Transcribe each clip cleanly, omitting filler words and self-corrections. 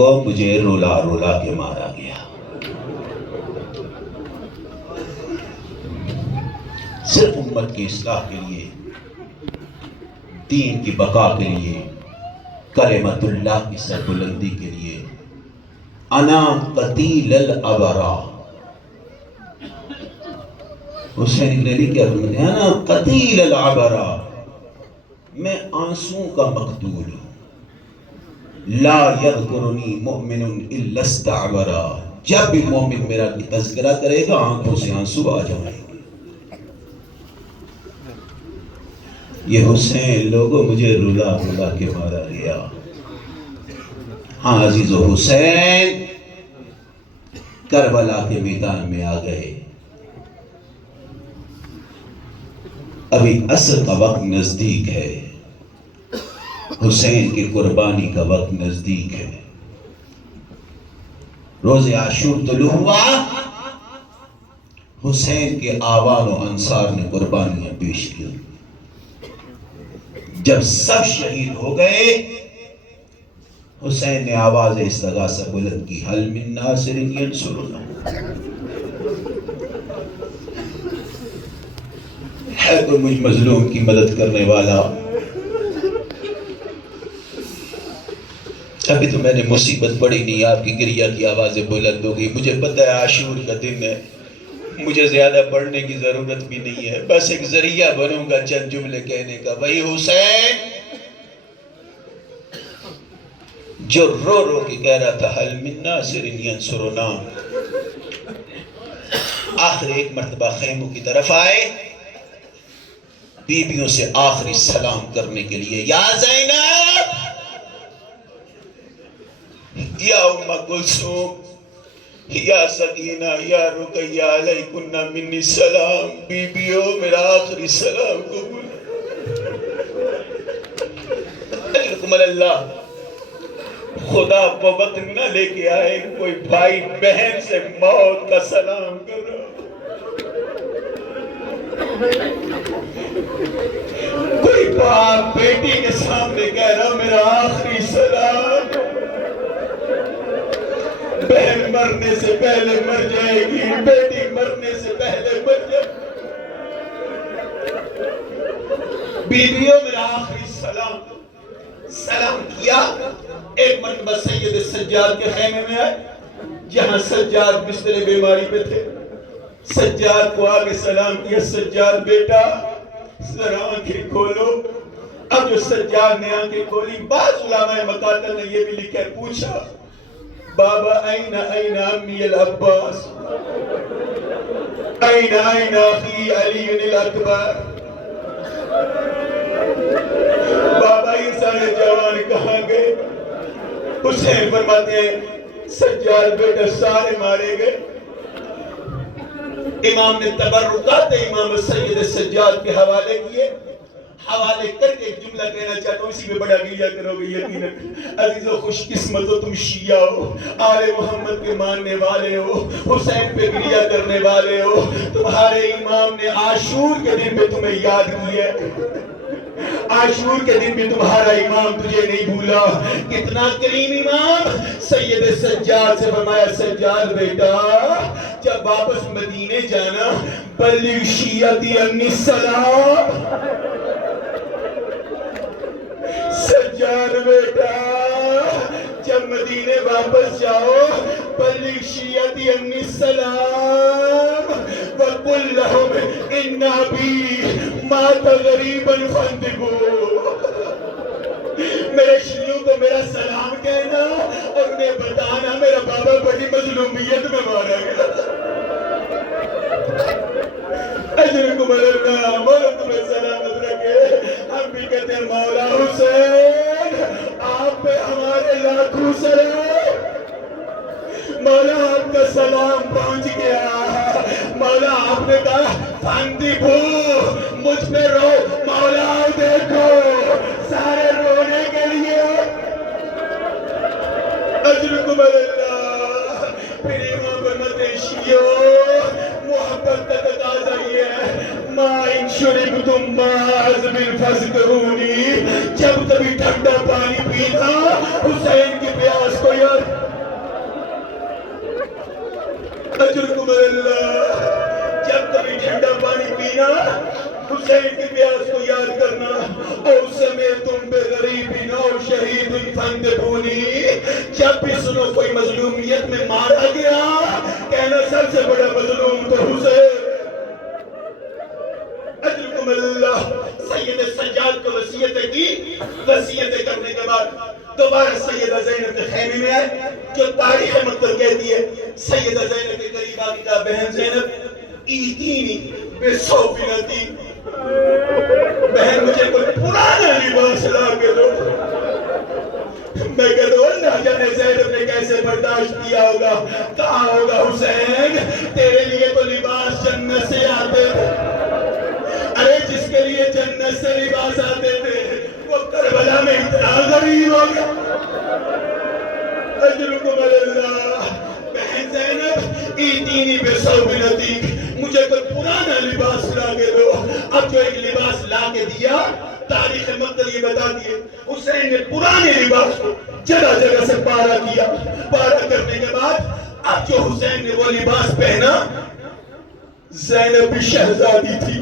لوگوں مجھے رولا رولا کے مارا گیا، صرف امت کی اصلاح کے لیے، دین کی بقا کے لیے، کلمت اللہ کی سربلندی کے لیے۔ انا قتیل الابرا، حسین علی کیا فرماتے ہیں؟ انا قتیل الابرا، میں آنسوں کا مقتول ہوں۔ لا یذکرنی مؤمن الا استعبرا، جب بھی مومن میرا تذکرہ کرے گا آنکھوں سے آنسو آ جائیں گے۔ یہ حسین لوگوں مجھے رولا رولا کے مارا گیا۔ ہاں عزیز و حسین کربلا کے میدان میں آ گئے، ابھی عصر کا وقت نزدیک ہے، حسین کی قربانی کا وقت نزدیک ہے۔ روز عاشور طلوع ہوا، حسین کے آوان و انصار نے قربانیاں پیش کی۔ جب سب شہید ہو گئے، حسین نے آواز استغاثہ بلند کی، حل من ناصر ینصرنا، ہے کوئی مجھ مظلوم کی مدد کرنے والا؟ ابھی تو میں نے مصیبت پڑی نہیں، آپ کی گریہ کی آوازیں بلند ہو گئی۔ مجھے پتہ ہے عاشور کا دن ہے، مجھے زیادہ پڑھنے کی ضرورت بھی نہیں ہے، بس ایک ذریعہ بنوں گا چند جملے کہنے کا۔ وہی حسین جو رو رو کے کہہ رہا تھا حل من ناصر ینصرنا، آخر ایک مرتبہ خیموں کی طرف آئے، بیویوں سے آخری سلام کرنے کے لیے، یا زینب، یا ام کلثوم، یا سکینہ، یا رقیہ، علیکن منی السلام، بیویوں میرا آخری سلام قبول۔ اجرکم اللہ، خدا وہ وقت نہ لے کے آئے کوئی بھائی بہن سے موت کا سلام کر رہا، کوئی باپ بیٹی کے سامنے کہہ رہا میرا آخری سلام، بہن مرنے سے پہلے مر جائے گی، بیٹی مرنے سے پہلے مر جائے گی، بیویوں میرا آخری سلام کیا۔ ایک مرتبہ سید سجاد کے خیمے میں آئے، جہاں سجاد بستر بیماری پہ تھے، سجاد کو آگے سلام کیا، سجاد بیٹا ذرا آنکھیں کھولو۔ اب جو سجاد نے آنکھیں کھولی، بعض علماء مقاتل نے یہ بھی لکھ کر پوچھا، بابا این امی العباس، این اخی علی الاکبر، بابا یہ سارے جوان کہاں گئے؟ حسین فرماتے ہیں سجاد بیٹا سارے مارے گئے۔ امام نے تبرکات امام سید سجاد کے حوالے کیے، حوالے کر کے ایک جملہ کہنا چاہتا ہوں، اسی میں بڑا گریہ کرو گے یقیناً۔ عزیز و خوش قسمت ہو تم شیعہ ہو، آل محمد کے ماننے والے ہو، حسین پہ گریہ کرنے والے ہو، تمہارے امام نے عاشور کے دن میں تمہیں یاد کیا، عاشور کے دن بھی تمہارا امام تجھے نہیں بھولا۔ کتنا کریم امام، سید سجاد سے فرمایا سجاد بیٹا جب واپس مدینے جانا، بلغ شیعتی انی السلام، سجاد بیٹا جب مدینے واپس جاؤ، بلغ شیعتی انی السلام، وَقُلْ لَهُمْ إِنَّ أَبِي مَاتَ غَرِيبًا فَانْتِقُوا، میرے شیعوں کو میرا سلام کہنا اور انہیں بتانا میرا بابا بڑی مظلومیت میں مارا گیا۔ اجرکم اللہ، مولا تمہیں سلامت رکھے۔ ہم بھی کہتے ہیں مولا حسین آپ پہ ہمارے لاکھوں سلام، مولا آپ کا سلام پہنچ گیا، مولا آپ نے کہا فانتبو، مجھ پہ رو، مولا دیکھو سارے رونے کے لیے۔ اجرکم اللہ۔ پھر امام فرماتے ہیں شیعوں محبت کا تقاضا یہ ہے، ما ان شربتم ماء عذب فاذکرونی، جب کبھی ٹھنڈا پانی پینا حسین کی پیاس کو یاد حسین کی پیاس کو یاد کرنا. او سمیتم بغریب او شہید فانتبونی. جب بھی سنو کوئی مظلومیت میں مارا گیا کہنا سب سے بڑا مظلوم تو حسین. اجرکم اللہ. سید سجاد کو وصیتیں کی. وصیتیں کرنے کے بعد دوبارہ سیدہ زینب کے خیمے میں آئے جو تاریخ مکتب کہتی ہے. سیدہ زینب کے قریب آگے کہا بہن زینب ایتینی بے صوفنتی. بہن مجھے کوئی پرانا لباس لا کے دو. میں کہتا ہوں اللہ جانے زینب نے کیسے برداشت کیا ہوگا. کہا ہوگا حسین تیرے لیے تو لباس جنت سے آتے تھے. ارے جس کے لیے جنت سے لباس آتے تھے وہ کربلا میں اتنا غریب ہو گیا. اجرکم اللہ. بہن زینب ایتینی بے صوبنتی. مجھے کوئی پرانا لباس لا کے دو. اب جو ایک لباس لا کے دیا تاریخ مقتل یہ بتاتی ہے حسین نے پرانے لباس کو جگہ جگہ سے پارا کیا. پارا کرنے کے بعد اب جو حسین نے وہ لباس پہنا زینب بھی شہزادی تھی.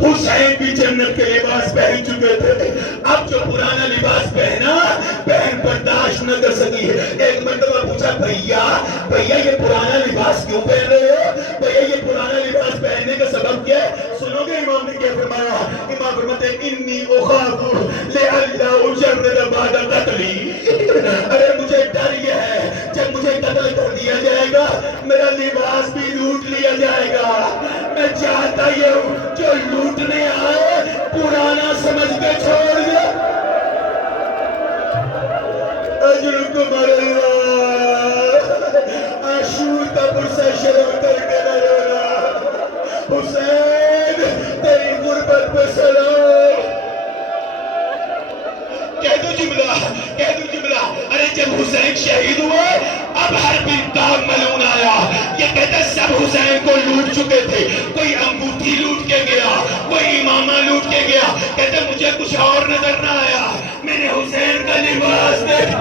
حسین بھی جنت کے لباس پہن چکے تھے. اب جو پرانا لباس پہنا بہن برداشت نہ کر سکی. ایک مرتبہ پوچھا بھیا یہ پرانا لباس کیوں پہن رہے ہو؟ بھیا یہ پرانا لباس پہننے کا سبب کیا ہے؟ سنو گے امام نے کیا فرمایا؟ امام فرماتے ہیں انی اخاف لئلا اجرد بعد قتلی. ارے مجھے ڈر یہ ہے جب مجھے قتل کر دیا جائے گا میرا لباس بھی لوٹ لیا جائے گا. میں چاہتا یہ ہوں جو لوٹنے آئے پرانا سمجھ کے چھوڑ دے. اجرکم اللہ. عاشور کا پرسہ شرم کر کے نہ رونا. حسین تیری غربت پہ سلام. کہہ دو جملہ. ارے جب حسین شہید ہوئے اب ہر بن داغ ملون آیا. یہ کہتے سب حسین کو لوٹ چکے تھے. کوئی انگوٹھی لوٹ کے گیا, کوئی امامہ لوٹ کے گیا. کہتے مجھے کچھ اور نظر نہ آیا. میں نے حسین کا لباس دیکھا.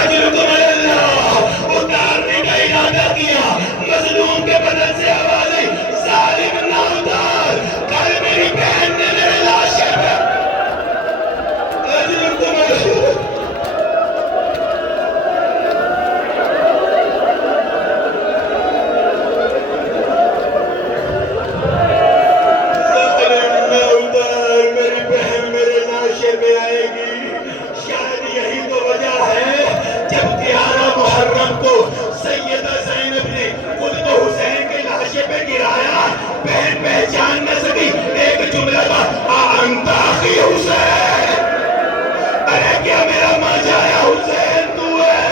اجرکم اللہ. اتارنے کا ارادہ کیا. مظلوم کے بدن سے آواز آئی ظالم نہ اتار. کل میری بہن نے میرے لاشے پہ. اجرکم اللہ. بہن پہچان نہ سکی. ایک جملہ کا انت اخی حسین. ارے کیا میرا ماں جایا حسین تو ہے.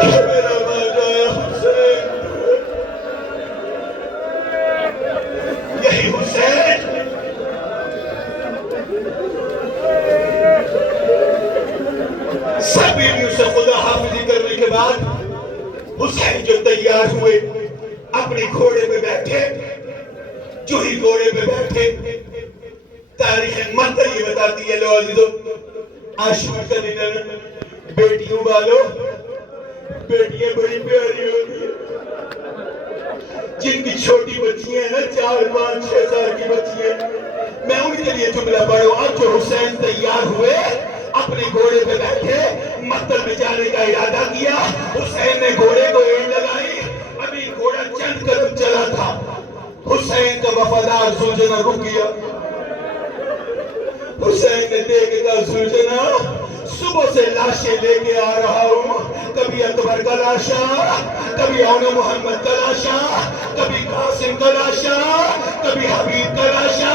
کیا میرا ماں جایا حسین تو ہے. یہی حسین سب بیویوں سے خدا حافظی کرنے کے بعد حسین جو تیار ہوئے اپنے گھوڑے پہ بیٹھے. جو ہی گھوڑے پہ بیٹھے تاریخ مقتل یہ بتاتی ہے لو عزیزو عاشور کا دن ہے. بیٹیوں والو بیٹیاں بڑی پیاری ہوتی ہیں. جن کی چھوٹی بچیاں ہیں نا 4 5 6 سال کی بچیاں میں ان کے لیے جملہ پڑھوں. اب جو حسین تیار ہوئے اپنے گھوڑے پہ بیٹھے مقتل میں جانے کا ارادہ کیا. حسین نے گھوڑے کو اینٹ لگائی. ابھی گھوڑا چند قدم چلا تھا حسین کا وفادار زلجنہ رک گیا. حسین نے دیکھ کہا زلجنہ صبح سے لاشیں لے کے آ رہا ہوں. کبھی اکبر کا لاشا, کبھی اون محمد کا لاشا, کبھی قاسم کا لاشا, کبھی حبیب کا لاشا.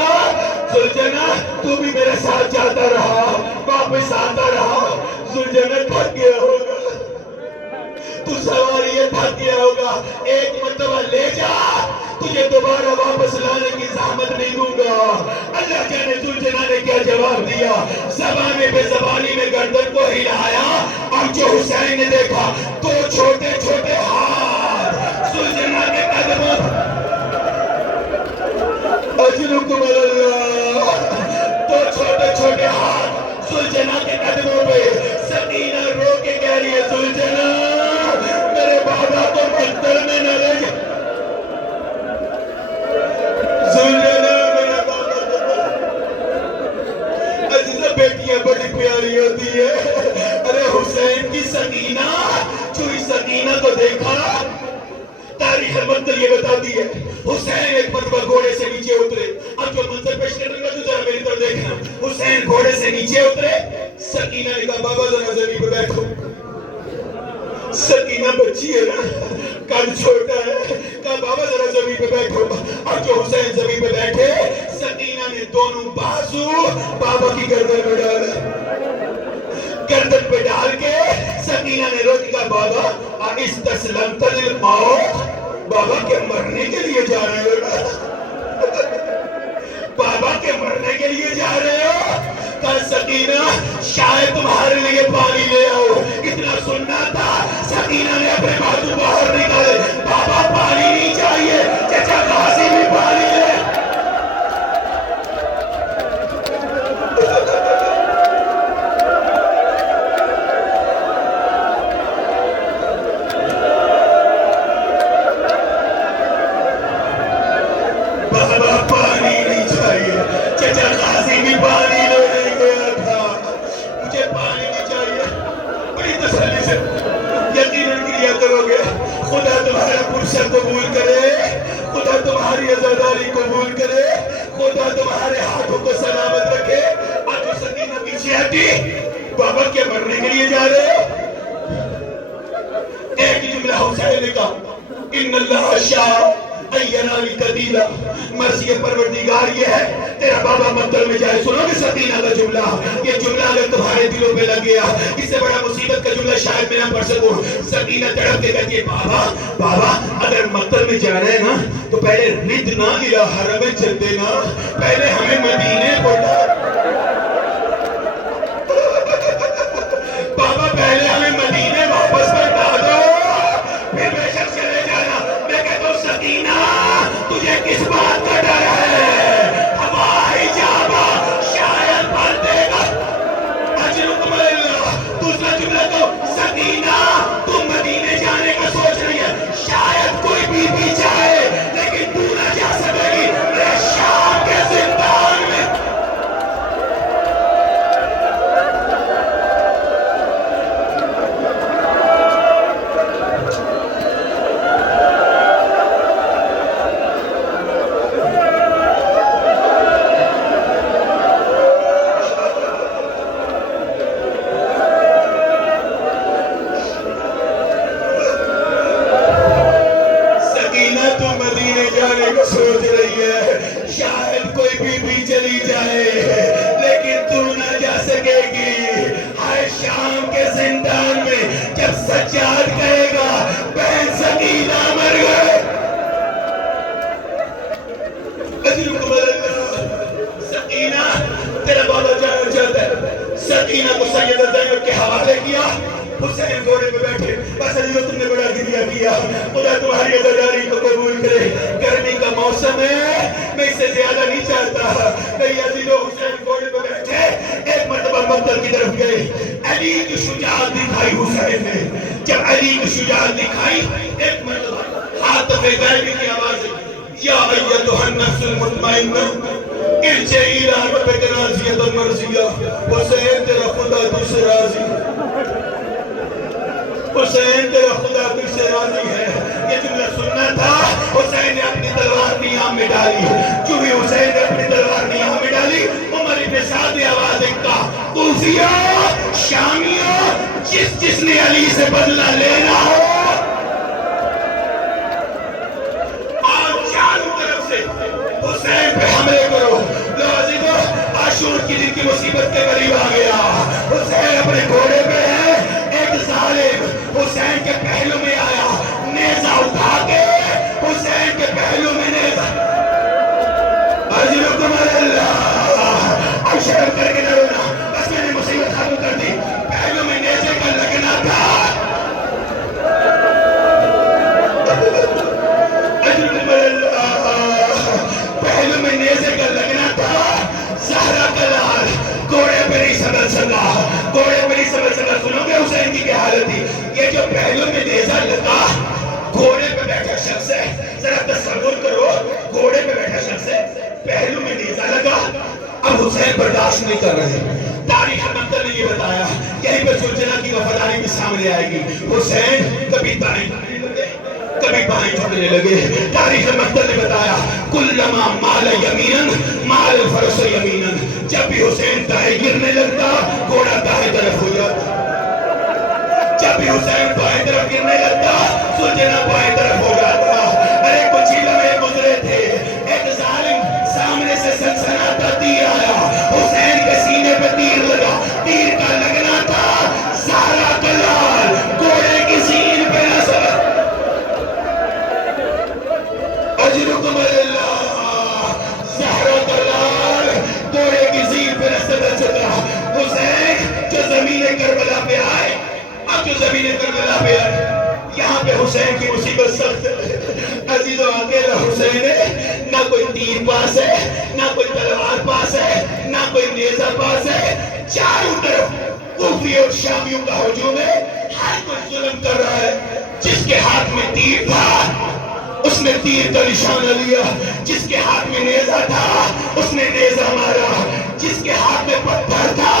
زلجنہ تو بھی میرے ساتھ جاتا رہا واپس آتا رہا. زلجنہ تھک گیا ہوگا, تو سواری یہ تھک گیا ہوگا. ایک مرتبہ لے جا, تجھے دوبارہ واپس لانے کی زحمت نہیں دوں گا. اللہ جانے زلجنہ نے کیا جواب دیا. زبان بے زبانی میں گردن کو ہلایا اور جو حسین نے دیکھا 2 چھوٹے چھوٹے ہاتھ زلجنہ کے قدموں. اجرکم اللہ. 2 چھوٹے چھوٹے ہاتھ زلجنہ کے قدموں پہ. سکینہ رو کے کہہ رہی ہے زلجنہ پیاری ہوتی ہے. ارے حسین کی سکینہ, جو اس سکینہ کو دیکھا, تاریخ مقتل یہ بتاتی ہے حسین ایک مرتبہ گھوڑے سے نیچے اترے. اب جو منظر پیش کرنے کا تو ذرا میری طرف دیکھنا. حسین گھوڑے سے نیچے اترے, سکینہ نے کہا بابا ذرا زمین پہ بیٹھو. سکینہ بچی ہے نا, قد چھوٹا ہے, کہا بابا ذرا زمین پہ بیٹھو. اور جو حسین زمین پہ بیٹھے, سکینہ نے دونوں بازو بابا کی گردن میں ڈالا. گردن پہ ڈال کے سکینہ نے روک کہا بابا استسلمت للموت, بابا کے مرنے کے لیے جا رہے ہو, بابا کے مرنے کے لیے جا رہے ہو. کہا سکینہ شاید تمہارے لیے پانی لے آؤ. اتنا سننا تھا, سکینہ نے اپنے بازو باہر نکالے, بابا پانی نہیں چاہیے, چچا غازی بھی پانی لے. خدا تمہارا پرسہ قبول کرے, خدا تمہاری عزاداری قبول کرے, خدا تمہارے ہاتھوں کو سلامت رکھے. آج وہ سکینہ پیچھے ہٹی, بابا کے مرنے کے لیے جا رہے ہو. ایک جملہ حسین نے کہا ان اللہ شاء ایرانی قتیلا, مرضی پروردگار یہ ہے تیرا بابا مقتل میں جائے. سنو گے سکینہ کا جملہ, یہ جملہ اگر تمہارے دلوں پہ لگ گیا, اس سے بڑا مصیبت کا جملہ شاید میں نہ پڑھ سکوں. سکینہ تڑپ کے کہتی ہے بابا بابا اگر مقتل میں جانا ہے نا تو پہلے ردنا الى حرم چل دینا, پہلے ہمیں مدینے پڑھا. بابا پہلے ہمیں مدینے واپس پڑھا دو, پھر بے شک چلے جانا. میں کہتا ہوں سکینہ تجھے کس بات کا ڈر ہے, ہوائی جابا شاید بھر دے گا. اجرکم اللہ. دوسرا جملہ تو سکینہ تم مدینے جانے کا سوچ رہی ہے, شاید کوئی بی بی جائے لیکن تو نہ جا سکے گی میرے شام کے زندان میں. سوچ رہی ہے شاید کوئی بی بی چلی جائے لیکن تو نہ جا سکے گی. ہائے شام کے زندان میں جب سجاد کہے گا بہن سکینہ مر گئے. سکینہ تیرا بابا جانا چاہتا ہے. سکینہ کو سید زینب کے حوالے کیا. حسین گھوڑے پہ بیٹھے, بس عزیزو تم نے بڑا گریہ کیا, خدا تمہاری عزاداری کو قبول کرے. گرمی کا موسم ہے, میں اس سے زیادہ نہیں چاہتا. کئی عزیزو حسین گھوڑے پہ بیٹھے ایک مرتبہ مقتل کی طرف گئے. علی کی شجاعت دکھائی حسین نے. جب علی کی شجاعت دکھائی, ایک مرتبہ حاطف غیبی کی آواز, یا ایتھا النفس المطمئنہ ارجعی الی ربک راضیۃ مرضیہ. حسین تیرا خدا تجھ سے راضی, حسین تیرا خدا تجھ سے راضی ہے. یہ جملہ سننا تھا. حسین نے اپنی تلوار نیام میں ڈالی. جو بھی حسین نے اپنی تلوار نیام میں ڈالی, عمر ابن سعد نے آواز دیکھتا, کوفیہ شامیہ جس نے علی سے بدلہ لینا ہو اور چاروں طرف سے حسین پہ حملے کرو. لو عزیزو عاشور کی دن کی مصیبت کے قریب آ گیا. حسین اپنے گھوڑے پہ ہے, ایک ظالم حسین کے پہلو میں آیا, نیزہ اٹھا کے حسین کے پہلو میں نیزہ. اجرکم اللہ. اب شرم کر کے نہ رونا, بس میں نے مصیبت ختم کر دی. پہلو میں نیزے کا لگنا تھا. اجرکم اللہ. پہلو میں نیزے کا لگنا تھا. زہرا کا لال گھوڑے پہ نہیں سنبھل سکا, گھوڑے پہ نہیں سنبھل سکا. سنو گے حسین کی کیا حالت تھی. یہ جو پہلو میں نیزہ لگا, گھوڑے پہ بیٹھا شخص ہے, ذرا تصور کرو, گھوڑے پہ بیٹھا شخص ہے, پہلو میں نیزہ لگا. اب حسین برداشت نہیں کر رہے, تاریخ مقتل نے یہ بتایا، یہیں پر زلجلہ کی وفاداری بھی سامنے آئے گی۔ حسین کبھی دائیں جھکنے لگے، کبھی بائیں جھکنے لگے۔ تاریخ مقتل نے بتایا کلما مال یمیناً مال الفرس یمیناً، جب بھی حسین دائیں گرنے لگتا گھوڑا دائیں طرف ہو جاتا، جب بھی حسین بائیں طرف گرنے لگتا زلجلہ بائیں طرف ہو جاتا۔ ارے کچھ ہی لمحے گزرے تھے، ایک ظالم سامنے سے سنسناتا تیر آیا، حسین کے سینے پہ تیر لگا، تیر کا لگنا تھا زہرا کا لال گھوڑے کی سین پہ نہ سبق۔ اجرکم اللہ، زہرا کا لال گھوڑے کی سین پہ نہ سبق چکا۔ حسین جو زمین کربلا پہ آئے، اب جو زمین کربلا پہ آئے، یہاں پہ حسین کی مصیبت سخت ہے۔ عزیزو اکیلا حسین ہے، نہ کوئی تیر پاس ہے، نہ کوئی تلوار پاس ہے، نہ کوئی نیزہ پاس ہے، چاروں طرف کوفی اور شامیوں کا ہجوم ہے، ہر کوئی ظلم کر رہا ہے۔ جس کے ہاتھ میں تیر تھا اس نے تیر کا نشانہ لیا، جس کے ہاتھ میں نیزہ تھا اس نے نیزہ مارا، جس کے ہاتھ میں پتھر تھا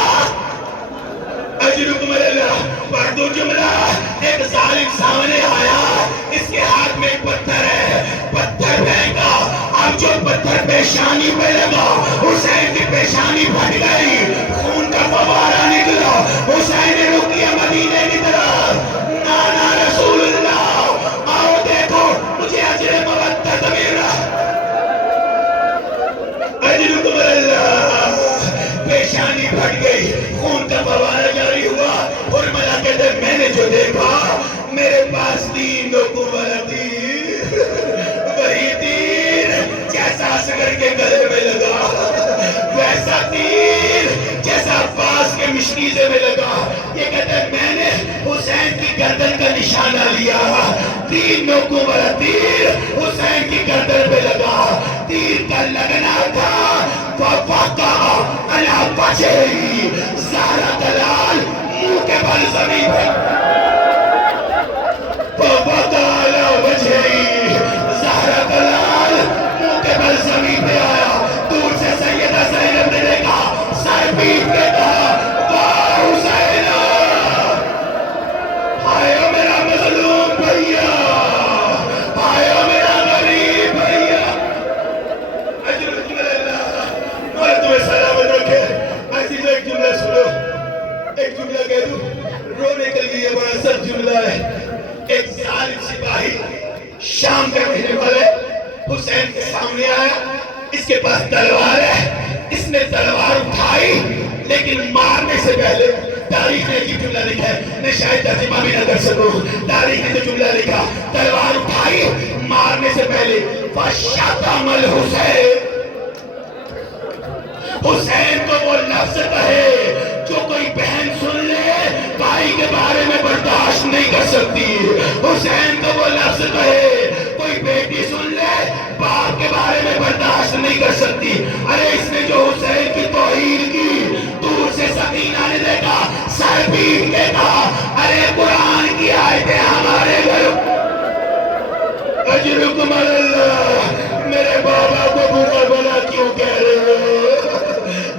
اجرکم اللہ پڑھ دو جملہ۔ ایک ظالم سامنے آیا، اس کے ہاتھ میں ایک پتھر ہے، پتھر پھینکا، اب جو پتھر پیشانی پہ لگا حسین کی پیشانی پھٹ گئی، خون کا فوارہ نکلا، حسین نے رکیا مدینے کی طرف، نانا رسول اللہ آؤ دیکھو مجھے اجر مودت مل رہا۔ اجرکم اللہ، پیشانی پھٹ گئی، خون کا فوارہ جاری ہوا، اور ملا کہتے میں نے جو دیکھا میرے پاس تین لوگوں والا تیر، وہی تیر جیسا اصغر کے گلے میں لگا، ویسا تیر جیسا عباس کے مشکیزے میں لگا۔ یہ کہتے ہیں میں نے حسین کی گردن کا نشانہ لیا، تین لوگوں والا تیر حسین کی گردن پہ لگا، تیر کا لگنا تھا فَوَقَعَ عَلَى وَجْهِهِ، زہرا کا لال منہ کے بل زمین پہ، فَوَقَعَ عَلَى وَجْهِهِ، زہرا کا لال منہ کے بل زمین پہ آیا۔ دور سے سیدہ زینب نے دیکھا، سر پیٹ کے کہا واہ حسین، ہائے میرا مظلوم بھیا، ہائے میرا غریب بھیا۔ تمہیں سلامت رکھے۔ عزیزو ایک جملہ سنو، ایک جملہ کہہ دوں، رونے کے لیے بڑا سخت جملہ ہے۔ ایک ظالم سپاہی شام کا رہنے والے حسین کے سامنے آیا، اس کے پاس تلوار ہے، اس نے تلوار اٹھائی لیکن مارنے سے پہلے تاریخ نے جو جملہ لکھا ہے میں شاید ترجمہ بھی نہ کر سکوں، تاریخ نے جو جملہ لکھا تلوار اٹھائی مارنے سے پہلے فَشَتَمَ الْحُسَيْنَ، حسین کو وہ لفظ کہے جو کوئی بہن سن لے بھائی کے بارے میں برداشت نہیں کر سکتی، حسین کو وہ لفظ کہے کوئی بیٹی سن لے باپ کے بارے میں برداشت نہیں کر سکتی۔ ارے اس نے جو حسین کی توہین کی، دور سے سکینہ نے دیکھا، سر پیٹ کے کہا ارے قرآن کی آیتیں ہمارے گھر۔ اجرکم اللہ، میرے بابا کو برا بلا کیوں کہہ رہے ہو،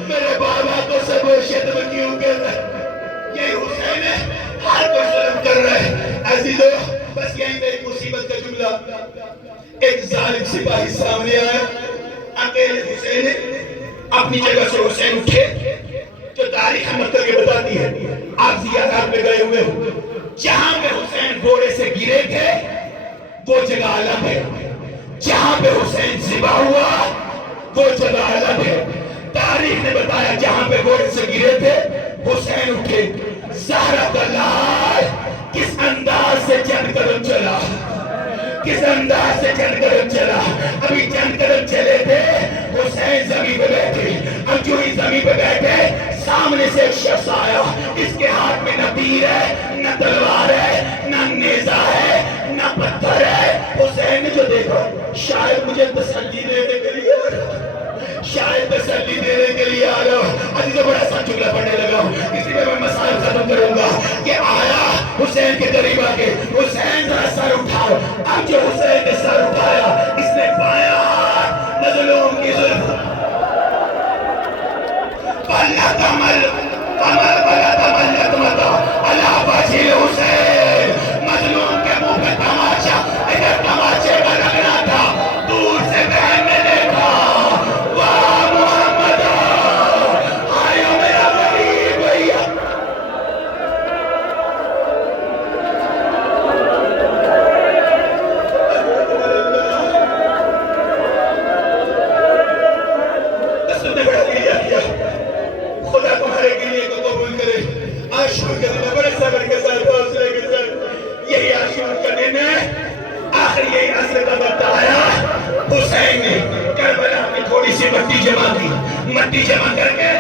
میرے بابا کو سب و شتم کیوں کہہ رہے ہیں؟ یہ حسین ہے، ہر کوئی ظلم کر رہا ہے۔ عزیزو بس یہیں پہ ایک مصیبت کا جملہ، ایک ظالم سپاہی سامنے آیا، اکیلے حسین اپنی جگہ سے حسین اٹھے، جو تاریخ مطلب یہ بتاتی ہے آپ زیارات میں گئے ہوئے ہو، جہاں پہ حسین گھوڑے سے گرے تھے وہ جگہ الگ ہے، جہاں پہ حسین ذبح ہوا وہ جگہ الگ ہے۔ تاریخ نے بتایا جہاں پہ گھوڑے سے گرے تھے حسین اٹھے، زہرا کا لال کس انداز سے چند قدم چلا، کس انداز سے چند قدم چلا، ابھی چند قدم چلے تھے حسین زمین پہ بیٹھے، اب جو ہی زمین پہ بیٹھے سامنے سے ایک شخص آیا، اس کے ہاتھ میں نہ تیر ہے، نہ تلوار ہے، نہ نیزہ ہے، نہ پتھر ہے۔ حسین نے جو دیکھا شاید مجھے تسلی دینے کے لیے آ رہا، شاید تسلی دینے کے لیے آ رہا ہوں۔ عزیزو بڑا سا جملہ پڑھنے لگا ہوں، اسی میں مسائل ختم کروں گا کہ آیا حسین کے قریب آ کے حسین ذرا سر اٹھاؤ، اب جو حسین نے سر اٹھایا اس نے پایا مظلوم کی ظلم، فَلَتَمَ وجیل حسین مظلوم کے منہ پہ تماچا ادھر تماچے کا لگنا تھا دور سے بہن نے دیکھا واہ محمد آیا میرا غریب بھیا قسم نے بڑا لیا کیا خدا تمہارے گریے کو قبول کرے عاشور کا دن بڑے صبر کے ساتھ حوصلے کے ساتھ یہی عاشور کا دن ہے آخر یہی عصر کا وقت آیا حسین نے کربلا میں تھوڑی سی مٹی جمع کی مٹی جمع کر کے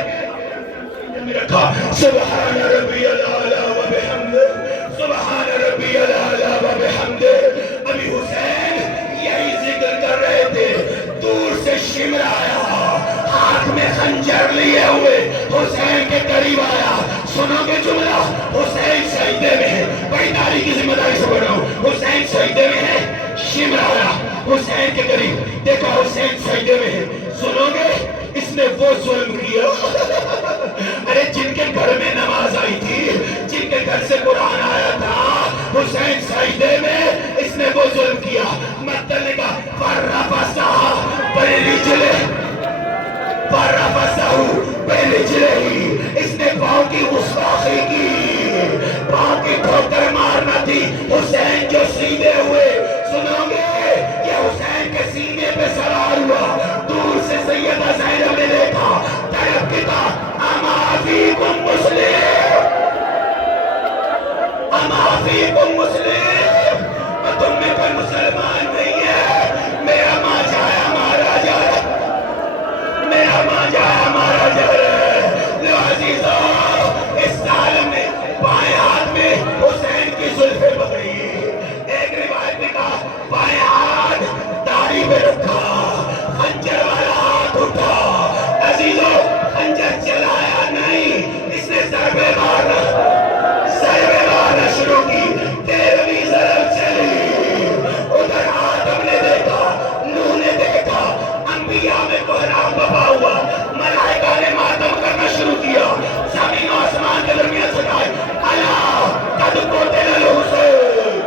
رکھا سبحان ربی العالی و بحمد سبحان ربی العالی و بحمد ابھی حسین یہی ذکر کر رہے تھے دور سے شمر آیا ہاتھ میں خنجر لیے ہوئے حسین کے قریب آیا سنو گے جملہ حسین سجدے میں ہے بڑی تاریخی ذمہ داری سے پڑھ رہا ہوں حسین سجدے میں ہے شمر آیا حسین کے قریب دیکھا حسین سجدے میں ہے سنو گے اس نے وہ ظلم کیا ارے جن کے گھر میں نماز آئی تھی جن کے گھر سے قرآن آیا تھا حسین سجدے میں اس نے وہ ظلم کیا مطلب نے کہا فرفسا برجلے فرفسہو برجلے اس نے پاؤں کی گستاخی کی پاؤں کی ٹھوکر مارنا تھی حسین جو سیدھے ہوئے سنو گے یہ حسین کے سینے پہ سوار ہوا دور سے سیدہ زینب نے دیکھا طرف کی کہا اما فیکم مسلم اما فیکم مسلم تم میں کوئی مسلمان نہیں ہے میرا ماں جایا مارا جا رہا میرا ماں جایا مارا جا رہا لو عزیزو اس ظالم نے بائیں ہاتھ میں حسین کی زلفیں پکڑی ایک روایت میں کہا بائیں ہاتھ داڑھی پہ رکھا خنجر والا ہاتھ اٹھا عزیزو خنجر چلایا نہیں اس نے ضربے مارنا شروع کی 13ویں ضرب چلی ادھر آدم نے دیکھا نوح نے دیکھا انبیاء میں کوہرام بپا ہوا ملائکہ نے ماتم کرنا شروع کیا زمین و آسمان کے درمیان سکھائے اللہ قد قتل الحسین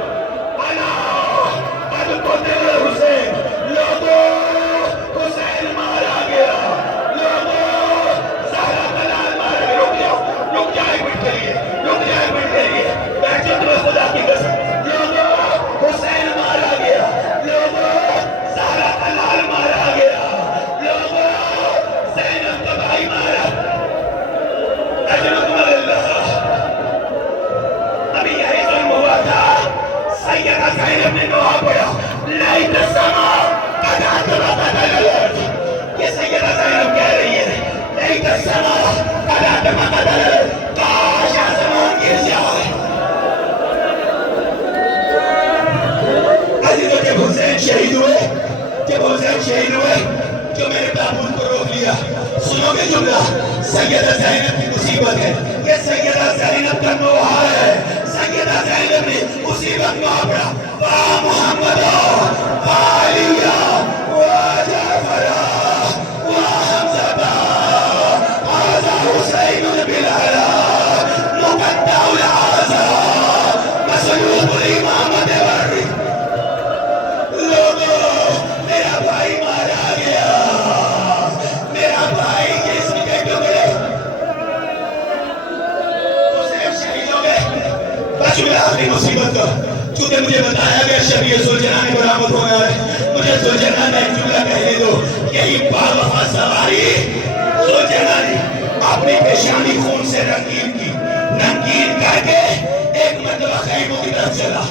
اللہ قد قتل الحسین لوگوں حسین مارا گیا لوگوں زہرا بلال مارا گیا رک جائے ایک منٹ کے لیے رک جائے ایک منٹ کے لیے بیٹھے تمہیں خدا کی قسم لوگوں حسین مارا گیا لوگوں زہرا بلال مارا گیا لوگوں زینب کا بھائی مارا اجرکم اللہ ابھی یہی ظلم ہوا تھا سیدہ زینب نے دعا پڑھا لیت السما قد اعتبت الارض یہ سیدہ زینب کہہ رہی ہے لیت السما قد اعتبت الارض کاش آسمان گر جائے عزیزوں جب حسین شہید ہوئے جو میں نے تابوت کو روک لیا سنو گے جملہ سیدہ زینب کی مصیبت ہے یہ سیدہ زینب کا نوحہ ہے سیدہ زینب نے مصیبت میں پڑا واہ محمد واہ علیہ واہ جعفر واہ حمزہ هذا حسین بالعلا مقطع العازا مسلوب الامامت ورد لوگوں میرا بھائی مارا گیا میرا بھائی جسم کے ٹکڑے حسین شہید ہو گئے بچ گیا آخری مصیبت کا چونکہ مجھے بتایا گیا شبیہ زلجنا نے برآمد ہونا ہے مجھے زلجنا نے ایک جملہ کہنے دو یہی باوفا سواری زلجنا نے اپنی پیشانی خون سے نمکین کر کے ایک مرتبہ خیموں کی طرف چلا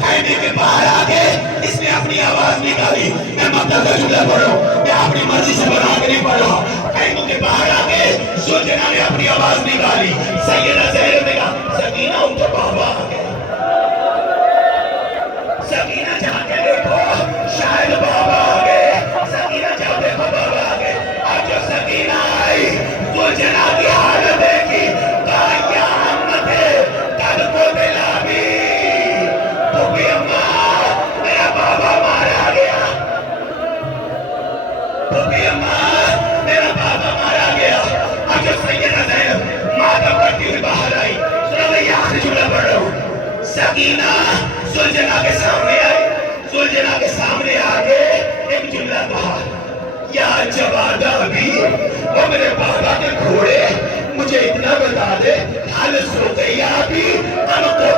خیمے کے باہر آگے اس نے اپنی آواز نکالی میں مطلب کا جملہ پڑھ رہا ہوں میں اپنی مرضی سے بنا کے نہیں پڑھ رہا خیموں کے باہر آگے زلجنا نے اپنی آواز نکالی سیدہ زینب نے کہا سکینہ اٹھو بابا آگے سکینہ جا کے دیکھو شاید بابا آگے سکینہ جا دیکھو بابا آگے اور جو سکینہ آئی زلجنا کی حالت دیکھی کہا یا ہمت ہے قد قتل ابی پھوپھی اماں میرا بابا مارا گیا پھوپھی اماں میرا بابا مارا گیا اور جو سیدہ زینب ماتم کرتی ہوئی باہر آئی سکینہ زلجنا کے سامنے آئی، زلجنا کے سامنے آگے ایک جملہ کہا، یا جواد ابھی، وہ میرے بابا کے گھوڑے، مجھے اتنا بتا دے، حال سو گئی ابھی ہم کو